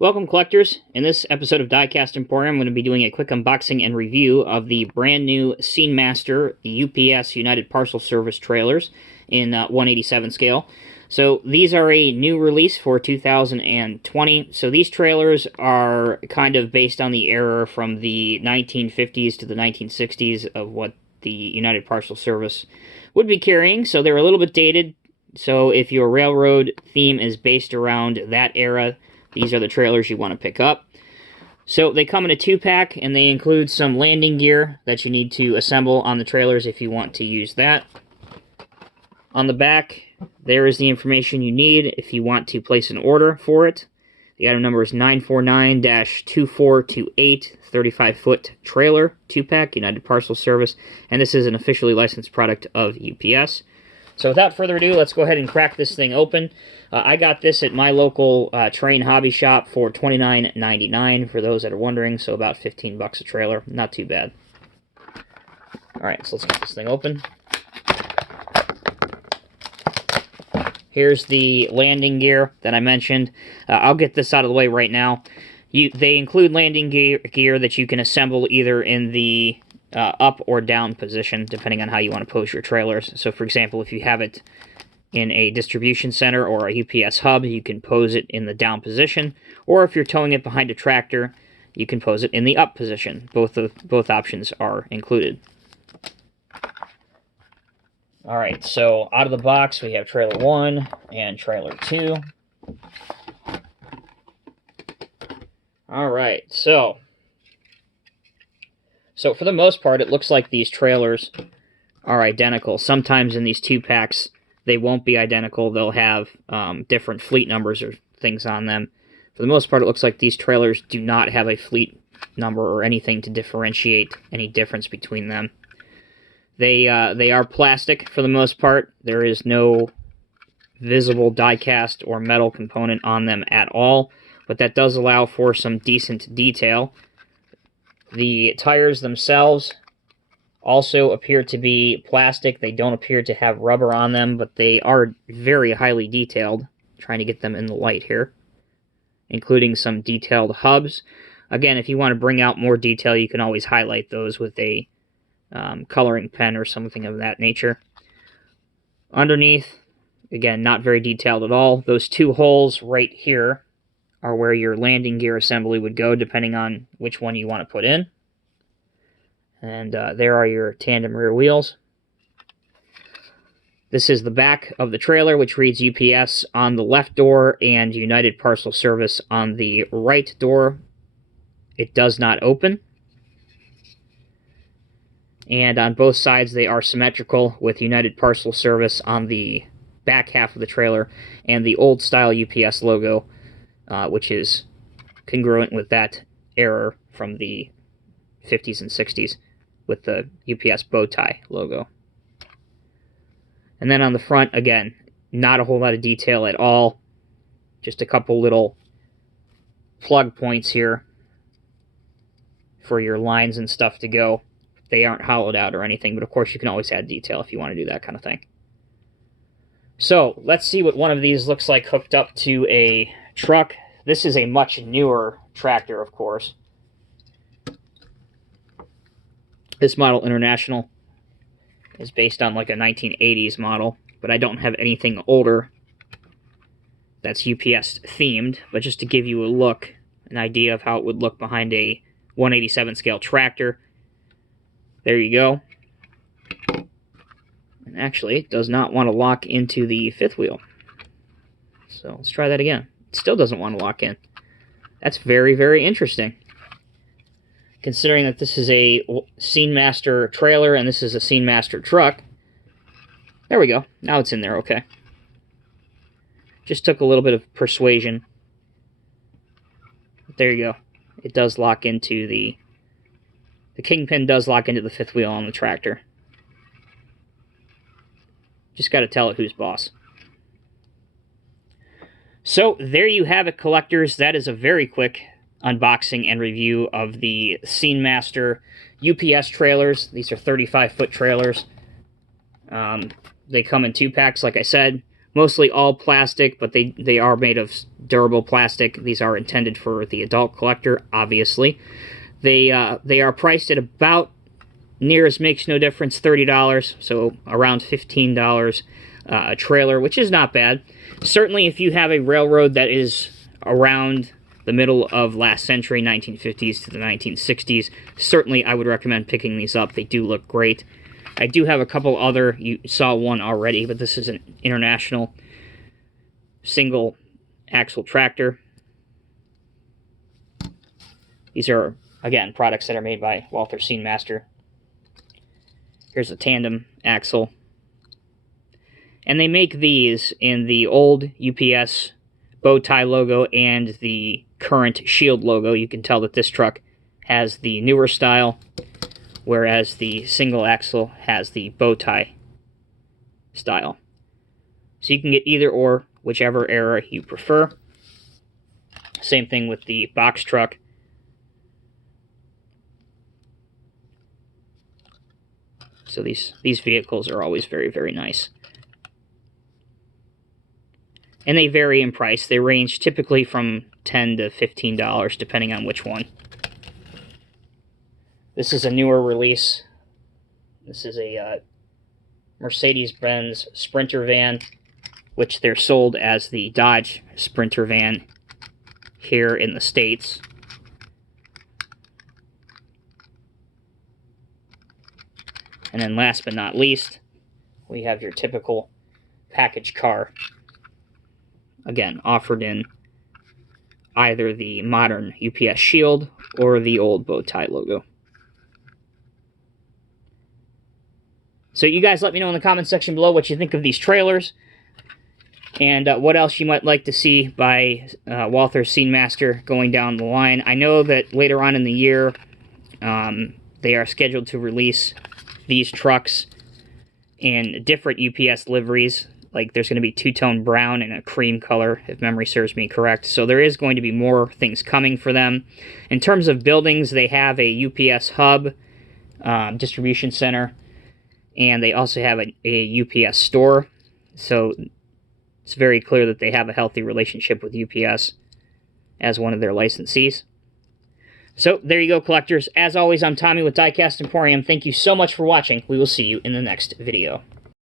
Welcome, collectors. In this episode of Diecast Emporium, I'm going to be doing a quick unboxing and review of the brand new Scenemaster UPS United Parcel Service trailers in 187 scale. So these are a new release for 2020. So these trailers are kind of based on the era from the 1950s to the 1960s of what the United Parcel Service would be carrying. So they're a little bit dated. So if your railroad theme is based around that era, these are the trailers you want to pick up. So they come in a 2-pack, and they include some landing gear that you need to assemble on the trailers if you want to use that. On the back, there is the information you need if you want to place an order for it. The item number is 949-2428, 35-foot trailer, 2-pack, United Parcel Service, and this is an officially licensed product of UPS. So without further ado, let's go ahead and crack this thing open. I got this at my local train hobby shop for $29.99 for those that are wondering, so about 15 bucks a trailer. Not too bad. Alright, so let's get this thing open. Here's the landing gear that I mentioned. I'll get this out of the way right now. They include landing gear that you can assemble either in the up or down position, depending on how you want to pose your trailers. So, for example, if you have it in a distribution center or a UPS hub, you can pose it in the down position. Or if you're towing it behind a tractor, you can pose it in the up position. Both options are included. Alright, so out of the box, we have trailer 1 and trailer 2. Alright, so for the most part, it looks like these trailers are identical. Sometimes in these 2-packs, they won't be identical. They'll have different fleet numbers or things on them. For the most part, it looks like these trailers do not have a fleet number or anything to differentiate any difference between them. They are plastic for the most part. There is no visible die-cast or metal component on them at all, but that does allow for some decent detail. The tires themselves also appear to be plastic. They don't appear to have rubber on them, but they are very highly detailed. I'm trying to get them in the light here, including some detailed hubs. Again, if you want to bring out more detail, you can always highlight those with a coloring pen or something of that nature. Underneath, again, not very detailed at all. Those 2 holes right here are where your landing gear assembly would go, depending on which one you want to put in. And there are your tandem rear wheels. This is the back of the trailer, which reads UPS on the left door and United Parcel Service on the right door. It does not open. And on both sides, they are symmetrical, with United Parcel Service on the back half of the trailer and the old-style UPS logo, which is congruent with that era from the 50s and 60s with the UPS bow tie logo. And then on the front, again, not a whole lot of detail at all. Just a couple little plug points here for your lines and stuff to go. They aren't hollowed out or anything, but of course you can always add detail if you want to do that kind of thing. So, let's see what one of these looks like hooked up to a truck. This is a much newer tractor, of course. This model, International, is based on like a 1980s model, but I don't have anything older that's UPS themed. But just to give you a look, an idea of how it would look behind a 187 scale tractor, there you go. And actually, it does not want to lock into the 5th wheel. So let's try that again. It still doesn't want to lock in. That's very, very interesting, considering that this is a Scenemaster trailer and this is a Scenemaster truck. There we go. Now it's in there, okay. Just took a little bit of persuasion. But there you go. It does lock into the kingpin does lock into the 5th wheel on the tractor. Just got to tell it who's boss. So, there you have it, collectors. That is a very quick unboxing and review of the Scenemaster UPS trailers. These are 35-foot trailers. They come in 2-packs, like I said. mostly all plastic, but they are made of durable plastic. These are intended for the adult collector, obviously. They are priced at about, near as makes no difference, $30, so around $15 a trailer, which is not bad. Certainly if you have a railroad that is around the middle of last century, 1950s to the 1960s, certainly I would recommend picking these up. They do look great. I do have a couple other, you saw one already, but this is an international single axle tractor. These are, again, products that are made by Walther Scenemaster. Here's a tandem axle. And they make these in the old UPS bow tie logo and the current Shield logo. You can tell that this truck has the newer style, whereas the single axle has the bow tie style. So you can get either or, whichever era you prefer. Same thing with the box truck. So these vehicles are always very, very nice. And they vary in price. They range typically from $10 to $15, depending on which one. This is a newer release. This is a Mercedes-Benz Sprinter van, which they're sold as the Dodge Sprinter van here in the States. And then last but not least, we have your typical package car. Again, offered in either the modern UPS Shield or the old bow tie logo. So you guys let me know in the comment section below what you think of these trailers, and what else you might like to see by Walther Scenemaster going down the line. I know that later on in the year, they are scheduled to release these trucks in different UPS liveries. Like, there's going to be two-tone brown and a cream color, if memory serves me correct. So there is going to be more things coming for them. In terms of buildings, they have a UPS hub, distribution center, and they also have a UPS store. So it's very clear that they have a healthy relationship with UPS as one of their licensees. So there you go, collectors. As always, I'm Tommy with Diecast Emporium. Thank you so much for watching. We will see you in the next video.